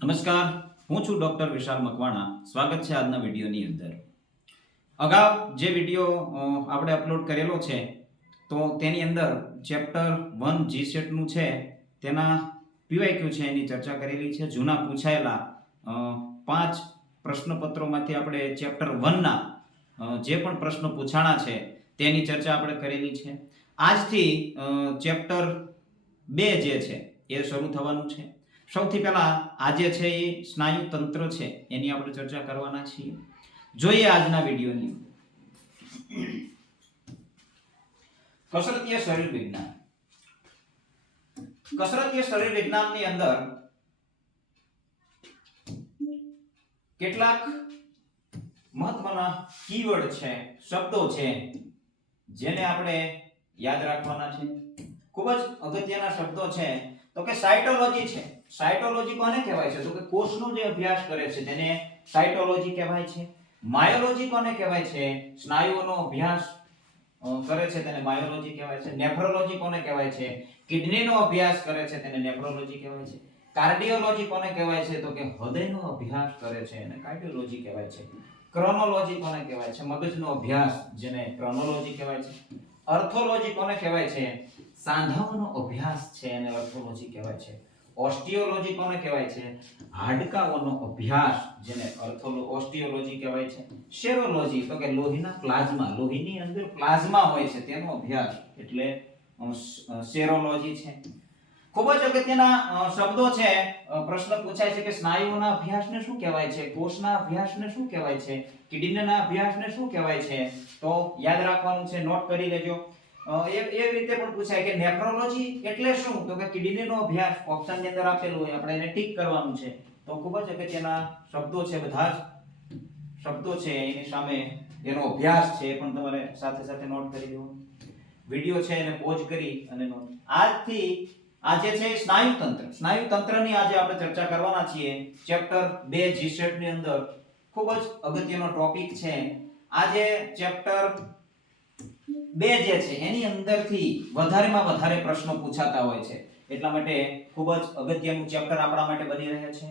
નમસ્કાર, હું છું ડોક્ટર વિશાલ મકવાણા. સ્વાગત છે આજના વિડીયોની અંદર. અગાઉ જે વિડીયો આપણે અપલોડ કરેલો છે તો તેની અંદર ચેપ્ટર 1 જીસેટનું છે તેના પીવાયક્યુ છે એની ચર્ચા કરેલી છે. જૂના પૂછાયેલા 5 પ્રશ્નપત્રોમાંથી આપણે ચેપ્ટર 1ના જે પણ પ્રશ્નો પૂછાણા છે તેની ચર્ચા આપણે કરેલી છે. આજથી ચેપ્ટર 2 જે છે એ શરૂ થવાનું છે. સૌથી પહેલા આજે છે એ સ્નાયુ તંત્ર છે એની આપણે ચર્ચા કરવાના છીએ. જોઈએ આજના વિડીયોની કસરતીય શરીર વિજ્ઞાન. કસરતીય શરીર વિજ્ઞાનની અંદર કેટલાક મહત્વના કીવર્ડ છે, શબ્દો છે જેને આપણે યાદ રાખવાના છે. ખૂબ જ અગત્યના શબ્દો છે. તો કે સાયટોલોજી છે. સાયટોલોજી કોને કહેવાય છે? તો કે કોષનો જે અભ્યાસ કરે છે તેને સાયટોલોજી કહેવાય છે. માયોલોજી કોને કહેવાય છે? સ્નાયુઓનો અભ્યાસ કરે છે તેને માયોલોજી કહેવાય છે. નેફ્રોલોજી કોને કહેવાય છે? કિડનીનો અભ્યાસ કરે છે તેને નેફ્રોલોજી કહેવાય છે. કાર્ડિયોલોજી કોને કહેવાય છે? તો કે હૃદયનો અભ્યાસ કરે છે એને કાર્ડિયોલોજી કહેવાય છે. ક્રોનોલોજી કોને કહેવાય છે? મગજનો અભ્યાસ જેને ક્રોનોલોજી કહેવાય છે. અર્થોલોજી કોને કહેવાય છે? સાંધાઓનો અભ્યાસ છે એને અર્થોલોજી કહેવાય છે. ઓસ્ટિયોલોજી કોને કહેવાય છે? હાડકાઓનો અભ્યાસ જેને ઓસ્ટિયોલોજી કહેવાય છે. સેરોલોજી તો કે લોહીના પ્લાઝમા, લોહીની અંદર પ્લાઝમા હોય છે તેનો અભ્યાસ એટલે સેરોલોજી છે. ખૂબ જ અગત્યના શબ્દો છે. પ્રશ્ન પૂછાય છે કે સ્નાયુઓના અભ્યાસને શું કહેવાય છે? કોષના અભ્યાસને શું કહેવાય છે? કિડનીના અભ્યાસને શું કહેવાય છે? તો યાદ રાખવાનું છે, નોટ કરી લેજો. એ રીતે પણ પૂછાય કે નેફ્રોલોજી એટલે શું? તો કે કિડનીનો અભ્યાસ ઓપ્શનની અંદર આપેલું હોય, આપણે એને ટીક કરવાનું છે. તો ખૂબ જ અગત્યના શબ્દો છે, બધા જ શબ્દો છે એની સામે એનો અભ્યાસ છે એ પણ તમારે સાથે સાથે નોટ કરી દેવાનું. વિડિયો છે એને પોઝ કરી અને નોટ. આજથી આજે છે સ્નાયુતંત્ર. સ્નાયુતંત્રની આજે આપણે ચર્ચા કરવાના છીએ. ચેપ્ટર 2 જીસેટ ની અંદર ખૂબ જ અગત્યનો ટોપિક છે. આજે ચેપ્ટર 2 જે છે એની અંદરથી વધારેમાં વધારે પ્રશ્નો પૂછાતા હોય છે. એટલા માટે ખૂબ જ અગત્યનું ચેપ્ટર આપણા માટે બની રહે છે.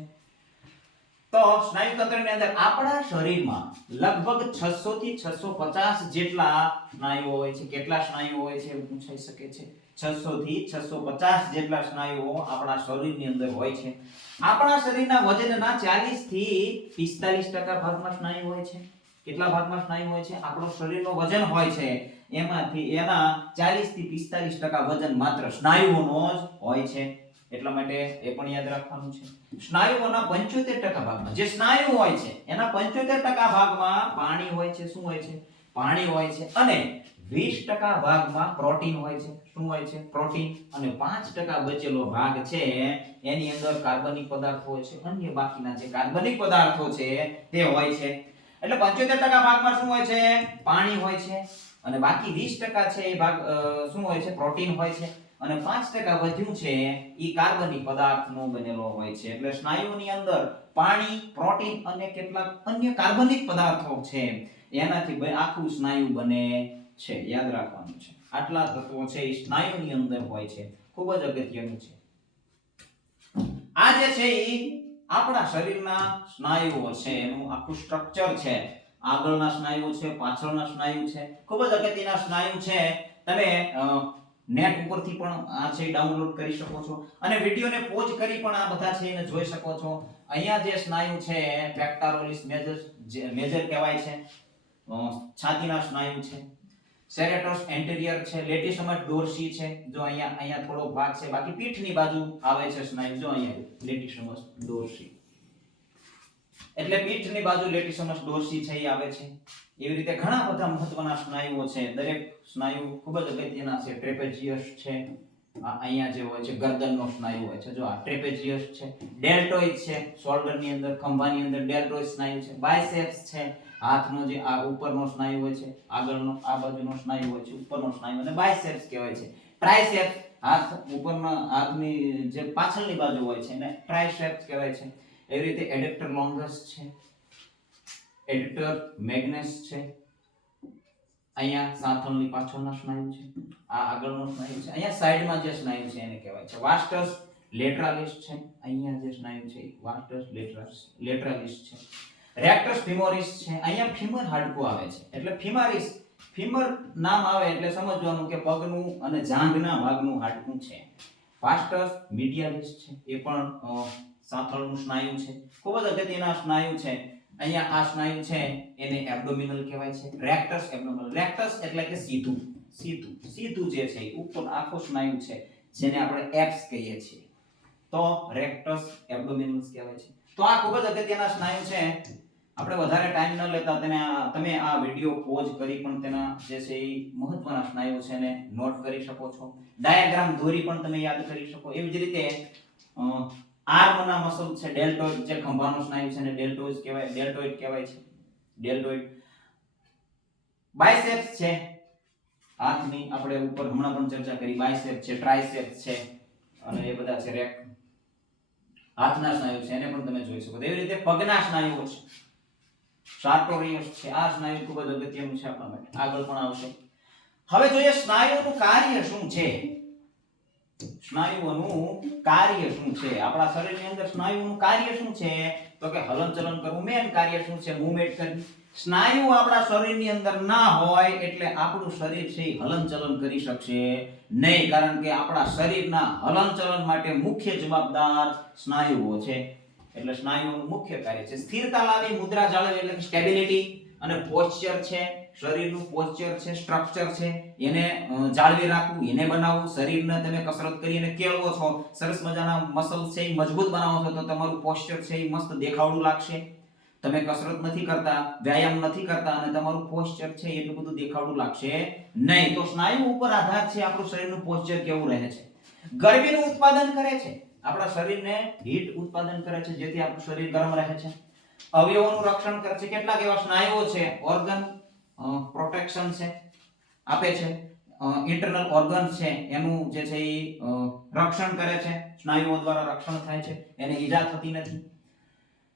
તો સ્નાયુતંત્રની અંદર આપણા શરીરમાં લગભગ 600 થી 650 જેટલા સ્નાયુઓ હોય છે. કેટલા સ્નાયુઓ હોય છે એવું પૂછાઈ શકે છે. 600 થી 650 જેટલા સ્નાયુઓ આપણા શરીરની અંદર હોય છે. આપણા શરીરના વજનના 40 થી 45% ભાગમાં સ્નાયુ હોય છે. કેટલા ભાગમાં સ્નાયુ હોય છે? આપણો શરીરનો વજન હોય છે એમાંથી એના 40 થી 45% વજન માત્ર સ્નાયુઓનો જ હોય છે. એટલા માટે એ પણ યાદ રાખવાનું છે. સ્નાયુઓના 75% ભાગમાં જે સ્નાયુ હોય છે એના 75% ભાગમાં પાણી હોય છે. શું હોય છે? પાણી હોય છે. અને 20% ભાગમાં પ્રોટીન હોય છે. શું હોય છે? પ્રોટીન. અને 5% બચેલો ભાગ છે એની અંદર કાર્બનિક પદાર્થો હોય છે. અન્ય બાકીના જે કાર્બનિક પદાર્થો છે તે હોય છે. એટલે 75% ભાગમાં શું હોય છે? પાણી હોય છે. અને બાકી 20% છે એ ભાગ શું હોય છે? પ્રોટીન હોય છે. અને 5% વધ્યું છે ઈ કાર્બનિક પદાર્થનો બનેલો હોય છે. એટલે સ્નાયુઓની અંદર પાણી, પ્રોટીન અને કેટલાક અન્ય કાર્બનિક પદાર્થો છે એનાથી આખું સ્નાયુ બને છે. યાદ રાખવાનું છે. આટલા તત્વો છે એ સ્નાયુની અંદર હોય છે. ખૂબ જ અગત્યનું છે. આ જે છે ઈ આપણા શરીરના સ્નાયુઓ છે એનું આખું સ્ટ્રક્ચર છે. આગળના સ્નાયુઓ છે, પાછળના સ્નાયુ છે. ખૂબ જ અગત્યના સ્નાયુ છે. તમે નેટ ઉપરથી પણ આ છે ડાઉનલોડ કરી શકો છો અને વિડિયોને પોઝ કરી પણ આ બધા છે એને જોઈ શકો છો. અહીંયા જે સ્નાયુ છે પેક્ટોરલિસ મેજર કહેવાય છે. છાતીના સ્નાયુ છે. સેરેટોસ એન્ટેરિયર છે. લેટિસમસ ડોર્સી છે. જો અહીંયા થોડો ભાગ છે, બાકી પીઠની બાજુ આવે છે સ્નાયુ. જો અહીંયા લેટિસમસ ડોર્સી એટલે પીઠની બાજુ લેટિસમસ ડોર્સી છે એ આવે છે. એવી રીતે ઘણા બધા મહત્વના સ્નાયુઓ છે. દરેક સ્નાયુ ખૂબ જ અગત્યના છે. ટ્રેપેઝિયસ છે. અહીંયા જે હોય છે ગરદનનો સ્નાયુ હોય છે. જો આ ટ્રેપેઝિયસ છે. ડેલ્ટોઇડ છે. શોલ્ડરની અંદર, ખંભાની અંદર ડેલ્ટોઇડ સ્નાયુ છે. બાયસેપ્સ છે. હાથનો જે આ ઉપરનો સ્નાયુ હોય છે, આગળનો આ બાજુનો સ્નાયુ હોય છે, ઉપરનો સ્નાયુ અને બાયસેપ્સ કહેવાય છે. ટ્રાઇસેપ્સ હાથ ઉપરના હાથની જે પાછળની બાજુ હોય છે એને ટ્રાઇસેપ્સ કહેવાય છે. એવી રીતે એડક્ટર લોંગસ છે. એડક્ટર મેગ્નસ છે. અહીંયા સાથળની પાછળના સ્નાયુ છે. આ આગળનો સ્નાયુ છે. અહીંયા સાઈડમાં જે સ્નાયુ છે એને કહેવાય છે વાસ્ટસ લેટરાલિસ છે, અહીંયા જે સ્નાયુ છે વાસ્ટસ લેટરાલિસ છે, રેક્ટસ ફીમોરિસ છે, અહીંયા ફીમર હાડકું આવે છે. એટલે ફીમર નામ આવે એટલે સમજવાનું કે પગનું અને જાંઘના ભાગનું હાડકું છે. વાસ્ટસ મીડિયાલિસ છે, એ પણ સાથળનું સ્નાયુ છે, ખૂબ જ અગત્યના સ્નાયુ છે. અહીંયા આ સ્નાયુ છે એને એબ્ડોમિનલ કહેવાય છે. રેક્ટસ એબ્ડોમિનલ, રેક્ટસ એટલે કે સીધું જે છે ઉપર આખો સ્નાયુ છે જેને આપણે એપ્સ કહીએ છીએ, તો રેક્ટસ એબ્ડોમિનસ કહેવાય છે. તો આ ખૂબ જ અગત્યના સ્નાયુ છે. આપણે વધારે ટાઈમ ન લેતા તમે આ વિડિયો પોઝ કરી પણ તેના જે છે એ મહત્વના સ્નાયુ છે એને નોટ કરી શકો છો. ડાયાગ્રામ દોરી પણ તમે યાદ કરી શકો. એવી જ રીતે આર્મના મસલ છે ડેલ્ટોઇડ, જે ખંભાનો સ્નાયુ છે ને ડેલ્ટોઇડ કહેવાય છે. ડેલ્ટોઇડ. બાયસેપ્સ છે, હાથની આપણે ઉપર હમણાં પણ ચર્ચા કરી. બાયસેપ છે, ટ્રાઇસેપ છે અને એ બધા છે હાથના સ્નાયુ છે, એને પણ તમે જોઈ શકો. એવી રીતે પગના સ્નાયુઓ છે, સાર્ટોરિયસ છે. આ સ્નાયુ ખૂબ જ અગત્યનું છે આપણા માટે, આગળ પણ આવશે. હવે જોઈએ સ્નાયુનું કાર્ય શું છે. સ્નાયુઓનું કાર્ય શું છે? આપણા શરીરની અંદર સ્નાયુનું કાર્ય શું છે? તો કે હલનચલન કરવું. મેન કાર્ય શું છે? મૂવમેન્ટ કરવી. સ્નાયુ આપણા શરીરની અંદર ના હોય એટલે આપણું શરીર છે હલનચલન કરી શકશે નહીં, કારણ કે આપણા શરીરના હલનચલન માટે મુખ્ય જવાબદાર સ્નાયુઓ છે. એટલે સ્નાયુઓનું મુખ્ય કાર્ય છે સ્થિરતા લાવવી, મુદ્રા જાળવવી એટલે કે સ્ટેબિલિટી, અને પોસ્ચર છે, શરીરનું પોસ્ચર છે, સ્ટ્રક્ચર છે, એને જાળવી રાખવું, એને બનાવવું. શરીરને તમે કસરત કરીને કેળવો છો, સરસ મજાના મસલ છે એ મજબૂત બનાવો છો, તો તમારું પોસ્ચર છે એ મસ્ત દેખાવડું લાગશે. તમે કસરત નથી કરતા, વ્યાયામ નથી કરતા અને તમારું પોસ્ચર છે એટલું બધું દેખાવડું લાગશે નહીં. તો સ્નાયુ ઉપર આધાર છે આપણું શરીરનું પોસ્ચર કેવું રહે છે. ગરમીનું ઉત્પાદન કરે છે, આપણા શરીરને હીટ ઉત્પાદન કરે છે જેથી આપણું શરીર ગરમ રહે છે. અવયવોનું રક્ષણ કરે છે. કેટલાક એવા સ્નાયુઓ છે ઓર્ગન પ્રોટેક્શન છે આપે છે, ઇન્ટરનલ ઓર્ગન્સ છે એનું જે છે એ રક્ષણ કરે છે. સ્નાયુઓ દ્વારા રક્ષણ થાય છે, એને ઈજા થતી નથી,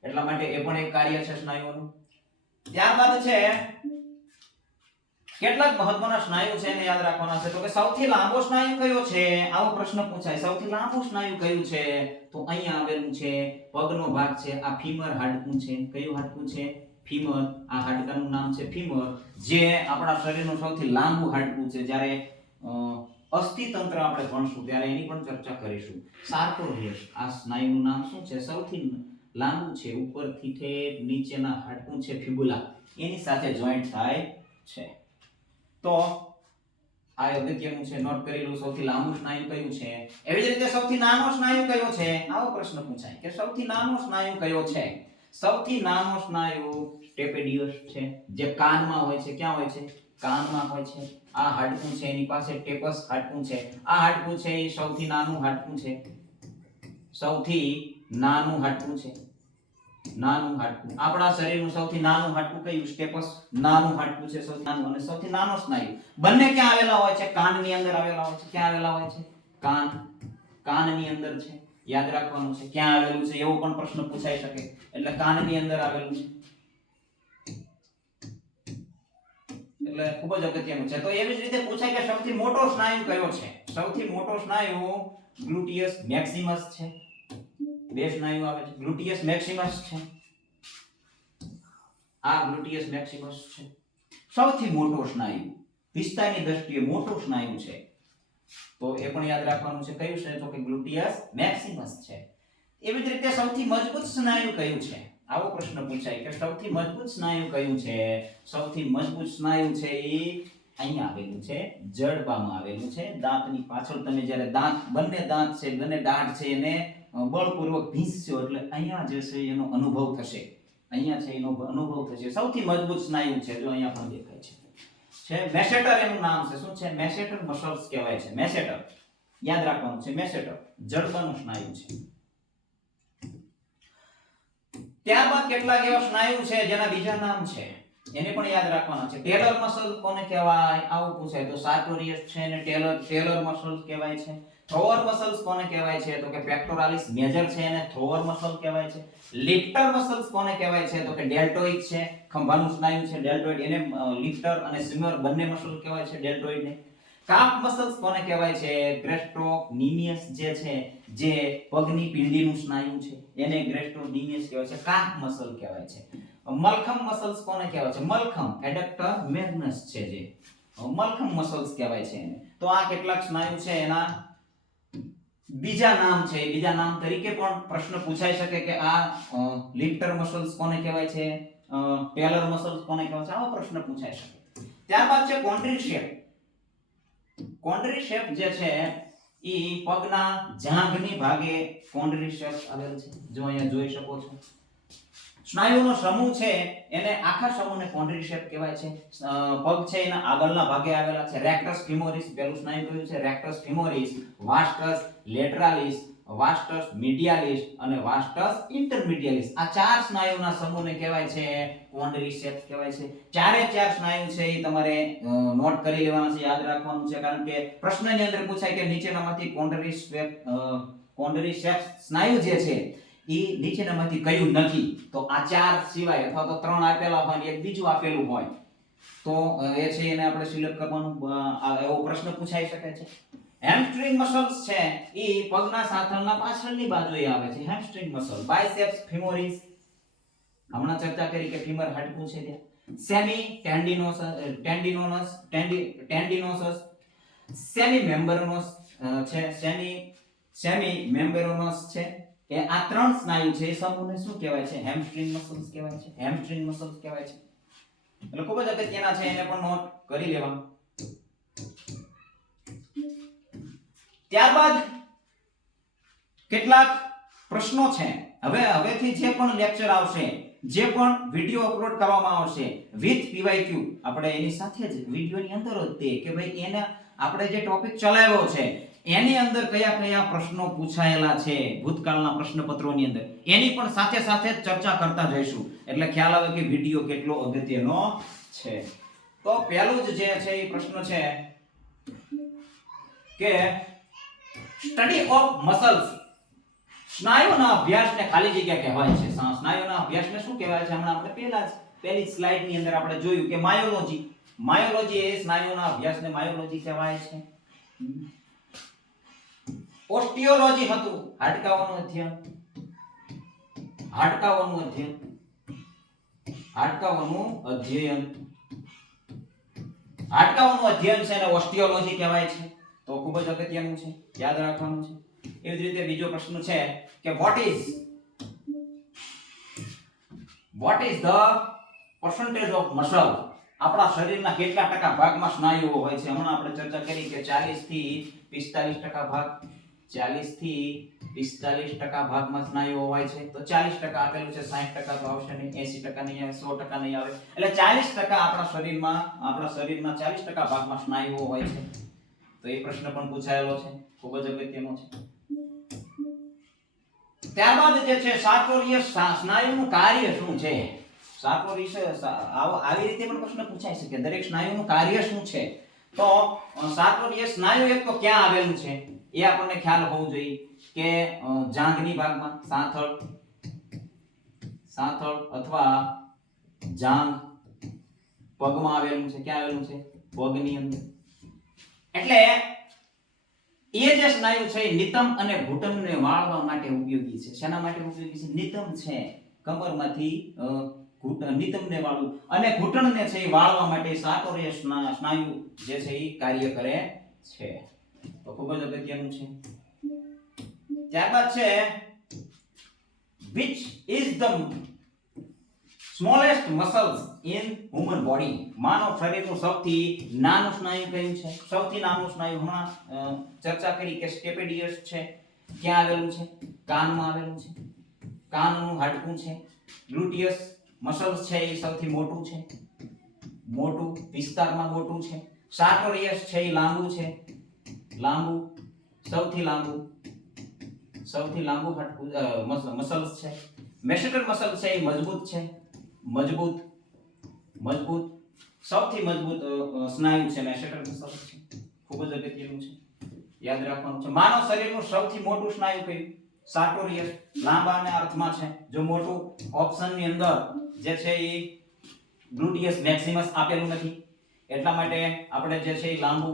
એટલા માટે એ પણ એક કાર્ય છે સ્નાયુઓનું. ત્યારબાદ છે કેટલાક મહત્વના સ્નાયુ છે એને યાદ રાખવાના છે. તો કે સૌથી લાંબો સ્નાયુ કયો છે? આવો પ્રશ્ન પૂછાય. સૌથી લાંબો સ્નાયુ કયું છે? તો અહીંયા આવેલું છે પગનો ભાગ છે, આ ફીમર હાડકું છે. કયું હાડકું છે? ફીમર. આ હાડકાનું નામ છે ફીમર, જે આપણા શરીરનું સૌથી લાંબુ હાડકું છે. જ્યારે અસ્થિતંત્ર આપણે ભણશું ત્યારે એની પણ ચર્ચા કરીશું. સાર્ટોરિયસ, આ સ્નાયુનું નામ શું છે? સૌથી લાંબુ છે, ઉપરથી ઠેઠ નીચેના હાડકું છે ફિબ્યુલા, એની સાથે જોઈન્ટ થાય છે. તો આ અગત્યનું છે, નોટ કરી લો. સૌથી લાંબુ સ્નાયુ કયું છે? એવી જ રીતે સૌથી નાનો સ્નાયુ કયો છે? આવો પ્રશ્ન પૂછાય કે સૌથી નાનો સ્નાયુ કયો છે? સૌથી નાનો સ્નાયુ સ્ટેપેડિયસ છે, જે કાનમાં હોય છે. ક્યાં હોય છે? કાનમાં હોય છે. આ હાડકું છે એની પાસે ટેપસ હાડકું છે. આ હાડકું છે એ સૌથી નાનું હાડકું છે, સૌથી નાનું હાડકું છે. નાનું હાડકું આપણા શરીરનું સૌથી નાનું હાડકું કયું? સ્ટેપસ. નાનું હાડકું છે સૌથી નાનું. અને સૌથી નાનો સ્નાયુ બંને ક્યાં આવેલા હોય છે? કાનની અંદર આવેલા હોય છે. ક્યાં આવેલા હોય છે? કાનની અંદર છે. યાદ રાખવાનું છે ક્યાં આવેલું છે, એવો પણ પ્રશ્ન પૂછાઈ શકે. એટલે કાનની અંદર આવેલું છે, એટલે ખૂબ જ અગત્યનું છે. તો એવી જ રીતે પૂછાય કે સૌથી મોટો સ્નાયુ કયો છે? સૌથી મોટો સ્નાયુ ગ્લુટિયસ મેક્સિમસ છે. બે સ્નાયુ આવે છે, ગ્લુટિયસ મેક્સિમસ છે, આ ગ્લુટિયસ મેક્સિમસ છે. સૌથી મોટો સ્નાયુ, વિસ્તારની દ્રષ્ટિએ મોટો સ્નાયુ છે, તો એ પણ યાદ રાખવાનું છે. કયું છે? તો કે ગ્લુટિયસ મેક્સિમસ છે. એવી જ રીતે સૌથી મજબૂત સ્નાયુ કયું છે? આવો પ્રશ્ન પૂછાય કે સૌથી મજબૂત સ્નાયુ કયું છે? સૌથી મજબૂત સ્નાયુ છે એ અહીંયા આવેલું છે, જડબામાં આવેલું છે. દાંતની પાછળ તમે જ્યારે બંને દાંત છે, બંને દાઢ છે એને બળપૂર્વક ભીંસશો એટલે અહીંયા જે છે એનો અનુભવ થશે. અહીંયા છે એનો અનુભવ થશે. સૌથી મજબૂત સ્નાયુ છે, જો અહીંયા પણ દેખાય છે મેસેટર. એનું નામ છે શું છે? મેસેટર મસલ્સ કહેવાય છે. મેસેટર યાદ રાખવાનું છે. મેસેટર જડબાનું સ્નાયુ છે. ત્યારબાદ કેટલાક એવા સ્નાયુ છે જેના બીજા નામ છે, એને પણ યાદ રાખવાના છે. ટેલર મસલ કોને કહેવાય? આવું પૂછાય તો સાર્ટોરિયસ છે ને ટેલર મસલ્સ કહેવાય છે. થ્રોઅર મસલ્સ કોને કહેવાય છે? તો કે પેક્ટોરાલિસ મેજર છે એને થ્રોઅર મસલ કહેવાય છે. લિફ્ટર મસલ્સ કોને કહેવાય છે? તો કે ડેલ્ટોઇડ છે, ખંભાનું સ્નાયુ છે ડેલ્ટોઇડ, એને લિફ્ટર અને સ્વિમર બંને મસલ કહેવાય છે ડેલ્ટોઇડ ને. કાફ મસલ્સ કોને કહેવાય છે? ગ્રેસ્ટ્રોનિમિયસ જે છે, જે પગની પીંડીનું સ્નાયુ છે એને ગ્રેસ્ટ્રોનિમિયસ કહેવાય છે, કાફ મસલ કહેવાય છે. મલખમ મસલ્સ કોને કહેવાય છે? મલખમ એડક્ટર મેગ્નસ છે, જે મલખમ મસલ્સ કહેવાય છે એને. તો આ કેટલાક સ્નાયુ છે એના બીજા નામ છે. બીજા નામ તરીકે પણ પ્રશ્ન પૂછાઈ શકે કે આ લિફ્ટર મસલ્સ કોને કહેવાય છે, ટેલર મસલ્સ કોને કહેવાય છે, આવો પ્રશ્ન પૂછાઈ શકે. ત્યારબાદ છે કોન્ટ્રીશેપ. કોન્ટ્રીશેપ જે છે ઈ પગના જાંઘની ભાગે કોન્ટ્રીશેપ આવેલ છે, જો અહીંયા જોઈ શકો છો. સ્નાયુનો સમૂહ છે એને આખા સમૂહને કોન્ટ્રીશેપ કહેવાય છે. પગ છે એના આગળના ભાગે આવેલા છે. રેક્ટસ ફીમોરિસ પેલું સ્નાયુ કયું છે? રેક્ટસ ફીમોરિસ, વાસ્ટસ લેટરાલિસ, વાસ્ટસ મીડિયાલિસ અને વાસ્ટસ ઇન્ટરમીડિયાલિસ. આ ચાર સ્નાયુના સમૂહને કહેવાય છે કોન્ટ્રીશેપ કહેવાય છે. ચારે ચાર સ્નાયુ છે એ તમારે નોટ કરી લેવાના છે, યાદ રાખવાનું છે, કારણ કે પ્રશ્નની અંદર પૂછાય કે નીચેનામાંથી કોન્ટ્રીશેપ સ્નાયુ જે છે ઈ નીચેનામાંથી કયું નથી. તો આ ચાર સિવાય અથવા તો ત્રણ આપેલા હોય એક બીજું આપેલું હોય તો એ છે એને આપણે સિલેક્ટ કરવાનું, એવો પ્રશ્ન પૂછાઈ શકે છે. હેમસ્ટ્રિંગ મસલ્સ છે ઈ પગના સાથળના પાછળની બાજુએ આવે છે. Hamstring muscle. બાયસેપ્સ ફીમોરિસ હમણાં ચર્ચા કરી કે ફીમર હાડકું છે ત્યાં. સેમી ટેન્ડિનોસસ, સેમી મેમ્બ્રેનોસ છે, સેમી મેમ્બ્રેનોસ છે. એ આ ત્રણ સ્નાયુ છે એ સમૂહને શું કહેવાય છે? હેમસ્ટ્રિંગ મસલ્સ કહેવાય છે. હેમસ્ટ્રિંગ મસલ્સ કહેવાય છે. એટલે ખૂબ જ અગત્યના છે, એને પણ નોટ કરી લેવાનું. ત્યારબાદ કેટલાક પ્રશ્નો છે. હવેથી જે પણ લેક્ચર આવશે, જે પણ વિડિયો અપલોડ કરવામાં આવશે વિથ PYQ, આપણે એની સાથે જ વિડિયોની અંદર જ તે કે ભાઈ એને આપણે જે ટોપિક ચલાવ્યો છે એની અંદર કયા કયા પ્રશ્નો પૂછાયેલા છે ભૂતકાળના પ્રશ્નપત્રોની અંદર, એની પણ સાથે સાથે ચર્ચા કરતા જઈશું. એટલે ખ્યાલ આવે કે વિડિયો કેટલો અગત્યનો છે. તો પહેલું જ જે છે એ પ્રશ્ન છે કે સ્ટડી ઓફ મસલ્સ. સ્નાયુના અભ્યાસને ખાલી જગ્યા કહેવાય છે. સ્નાયુના અભ્યાસને શું કહેવાય છે? હમણાં આપણે પહેલી સ્લાઇડની અંદર આપણે જોયું કે માયોલોજી. માયોલોજી એ સ્નાયુના અભ્યાસને માયોલોજી કહેવાય છે. ઓસ્ટિયોલોજી હતું હાડકાઓનું અધ્યયન. હાડકાઓનું અધ્યયન છે એને ઓસ્ટિયોલોજી કહેવાય છે. તો ખૂબ જ અગત્યનું છે, યાદ રાખવાનું છે. એવી જ રીતે બીજો પ્રશ્ન છે કે what is the percentage of muscle? આપણા શરીરના કેટલા ટકા ભાગમાં સ્નાયુઓ હોય છે? હમણાં આપણે ચર્ચા કરી કે 40 થી 45% ભાગ, 40 થી 45% ભાગમાં સ્નાયુઓ હોય છે. તો 40% આપેલું છે, 60% તો આવશે નહીં, 80% નહીં આવે, 100% નહીં આવે. એટલે 40% આપણા શરીરના 40% ભાગમાં સ્નાયુઓ હોય છે. તો એ પ્રશ્ન પણ પૂછાયેલો છે, ખૂબ જ અગત્યનો છે. ત્યારબાદ જે છે સાર્ટોરિયસ સ્નાયુનું કાર્ય શું છે? સાર્ટોરિયસ આવી રીતે પણ પ્રશ્ન પૂછાઈ શકે, દરેક સ્નાયુનું કાર્ય શું છે? તો સાર્ટોરિયસ સ્નાયુ એક તો ક્યાં આવેલું છે એ આપણને ખ્યાલ હોવો જોઈએ કે જાંઘની ભાગમાં, સાથળ અથવા જાંઘ પગમાં આવેલું છે. ક્યાં આવેલું છે? પગની અંદર. એટલે એ જે સ્નાયુ છે એ નિતંબ અને ઘૂંટણને વાળવા માટે ઉપયોગી છે. શેના માટે ઉપયોગી છે? નિતંબ છે કમરમાંથી નિતંબને વાળવું અને ઘૂંટણને છે એ વાળવા માટે સાર્ટોરિયસ સ્નાયુ જે છે એ કાર્ય કરે છે. તો ખૂબ જ અગત્યનું છે. ત્યારબાદ છે which is the smallest muscles in human body? માનવ શરીરનું સૌથી નાનું સ્નાયુ કયું છે? સૌથી નાનું સ્નાયુ હમણાં ચર્ચા કરી કે સ્ટેપેડિયસ છે. ક્યાં આવેલું છે? કાનમાં આવેલું છે. કાનનું હાડકું છે. ગ્લુટિયસ મસલ્સ છે એ સૌથી મોટું છે, મોટું વિસ્તારમાં મોટું છે. સાર્ટોરિયસ છે એ લાંબુ છે, સૌથી લાંબુ હાડકું મસલ્સ છે. મેસેટર મસલ છે એ મજબૂત છે, મજબૂત સૌથી મજબૂત સ્નાયુ છે મેસેટર મસલ છે. ખૂબ જ અગત્યનું છે, યાદ રાખવાનું છે. માનવ શરીરનું સૌથી મોટું સ્નાયુ કયું? સાર્ટોરિયસ. લાંબાના અર્થમાં છે, જો મોટું ઓપ્શનની અંદર જે છે એ ગ્લુટિયસ મેક્સિમસ આપેલું નથી, એટલા માટે આપણે જે છે એ લાંબુ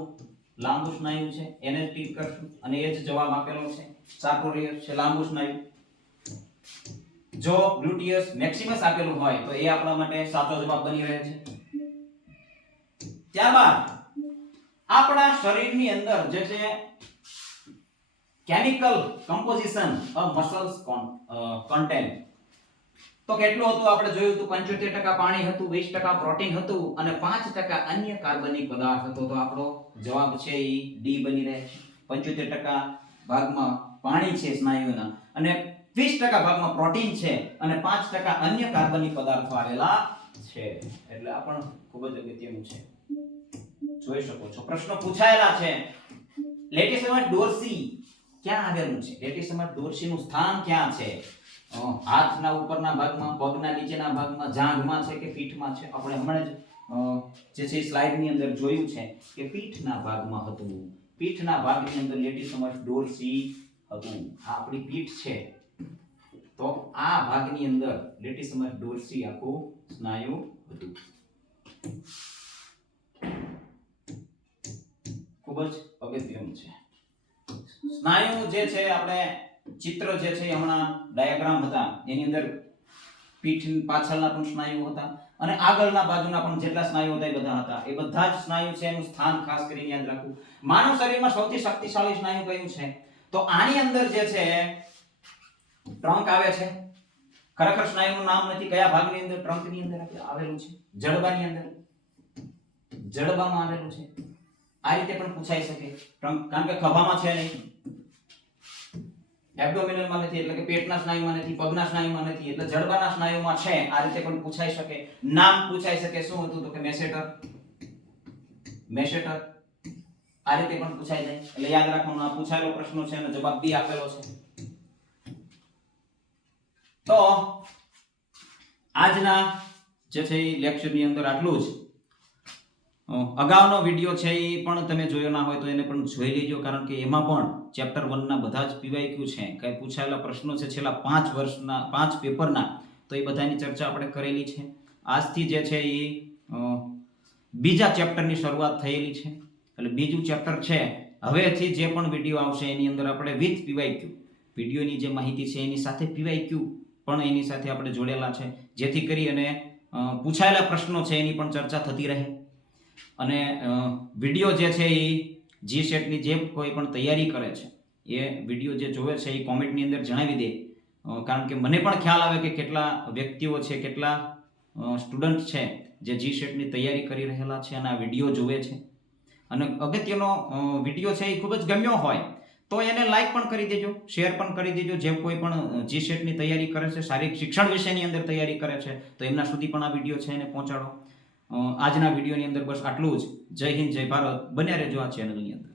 લાંબુ સ્નાયુ છે, એને જ ટીક કરશું અને એ જ જવાબ આપેલો છે. સાર્કોરિયસ છે લાંબુ સ્નાયુ. જો ગ્લુટિયસ મેક્સિમસ આપેલું હોય તો એ આપણા માટે સાચો જવાબ બની રહે છે. ત્યારબાદ આપણા શરીરની અંદર જે છે chemical composition of muscles content તો કેટલું હતું આપણે જોયું હતું 75% પાણી હતું, 20% પ્રોટીન હતું અને 5% અન્ય કાર્બનિક પદાર્થ હતો. તો આપણો જવાબ છે એ ડી બની રહે છે. 75% ભાગમાં પાણી છે સ્નાયુના અને 20% ભાગમાં પ્રોટીન છે અને 5% અન્ય કાર્બનિક પદાર્થો આવેલા છે. એટલે આ પણ ખૂબ જ અગત્યનું છે. જોઈ શકો છો પ્રશ્નો પૂછાયેલા છે. લેટિસમસ ડોર્સી ક્યાં આવેલું છે? લેટિસમસ ડોર્સી નું સ્થાન ક્યાં છે? હાથના ઉપરના ભાગમાં, પગના નીચેના ભાગમાં, જાંઘમાં છે કે પીઠમાં છે? આપણે હમણાં જ જે છે સ્લાઇડ ની અંદર જોયું છે કે પીઠના ભાગમાં હતું. પીઠના ભાગની અંદર લેટિસમસ ડોર્સી હતું. આ આપણી પીઠ છે તો આ ભાગની અંદર લેટિસમસ ડોર્સી આખું સ્નાયુ હતું. ખૂબ જ અગત્યનું છે. સ્નાયુ જે છે આપણે ચિત્ર જે છે હમણાં ડાયાગ્રામ હતા એની અંદર પીઠ પાછળના પણ સ્નાયુ હતા અને આગળના બાજુના પણ જેટલા સ્નાયુ હતા એ બધા હતા. એ બધા જ સ્નાયુ છે એનું સ્થાન ખાસ કરીને યાદ રાખવું. માનવ શરીરમાં સૌથી શક્તિશાળી સ્નાયુ કયું છે? તો આની અંદર જે છે ટ્રંક આવે છે. ખરેખર સ્નાયુનું નામ નથી. કયા ભાગની અંદર? ટ્રંકની અંદર આવેલું છે. જડબાની અંદર, જડબામાં આવેલું છે. આ રીતે પણ પૂછાઈ શકે. ટ્રંક કારણ કે ખભામાં છે નહીં, એબ્ડોમિનલમાં નથી એટલે કે પેટના સ્નાયુમાં નથી, પગના સ્નાયુમાં નથી એટલે જડબાના સ્નાયુમાં છે. આ રીતે પણ પૂછાઈ શકે. નામ પૂછાઈ શકે. શું હતું? તો કે મેસેટર. મેસેટર આ રીતે પણ પૂછાઈ જાય. એટલે યાદ રાખવાનું આ પૂછાયેલો પ્રશ્ન છે અને જવાબ બી આપેલો છે. તો આજના જે છે એ લેક્ચરની અંદર આટલું જ. અગાઉનો વિડિયો છે એ પણ તમે જોયો ના હોય તો એને પણ જોઈ લેજો કારણ કે એમાં પણ ચેપ્ટર 1 ના બધા જ પીવાયક્યુ છે. કઈ પૂછાયેલા પ્રશ્નો છે છેલ્લા 5 વર્ષના 5 પેપરના તો એ બધાની ચર્ચા આપણે કરેલી છે. આજથી જે છે એ બીજા ચેપ્ટરની શરૂઆત થયેલી છે. એટલે બીજું ચેપ્ટર છે. હવેથી જે પણ વિડિયો આવશે એની અંદર આપણે વિથ પીવાયક્યુ વિડિયોની જે માહિતી છે એની સાથે પીવાયક્યુ પણ એની સાથે આપણે જોડેલા છે જેથી કરી અને પૂછાયેલા પ્રશ્નો છે એની પણ ચર્ચા થતી રહે. અને વિડિયો જે છે એ જીસેટ ની જે કોઈ પણ તૈયારી કરે છે એ વિડિયો જે જોવે છે એ કોમેન્ટની અંદર જણાવી દે કારણ કે મને પણ ખ્યાલ આવે કે કેટલા વ્યક્તિઓ છે, કેટલા સ્ટુડન્ટ છે જે જીસેટ ની તૈયારી કરી રહેલા છે અને આ વિડિયો જોવે છે અને અગત્યનો વિડિયો છે એ ખૂબ જ ગમ્યો હોય તો એને લાઈક પણ કરી દેજો, શેર પણ કરી દેજો. જે કોઈ પણ જીસેટ ની તૈયારી કરે છે, શારીરિક શિક્ષણ વિષયની અંદર તૈયારી કરે છે તો એમના સુધી પણ આ વિડિયો છે એને પહોંચાડો. આજના વિડિયોની અંદર બસ આટલું જ. જય હિન્દ, જય ભારત. બન્યા રહેજો આ ચેનલની અંદર.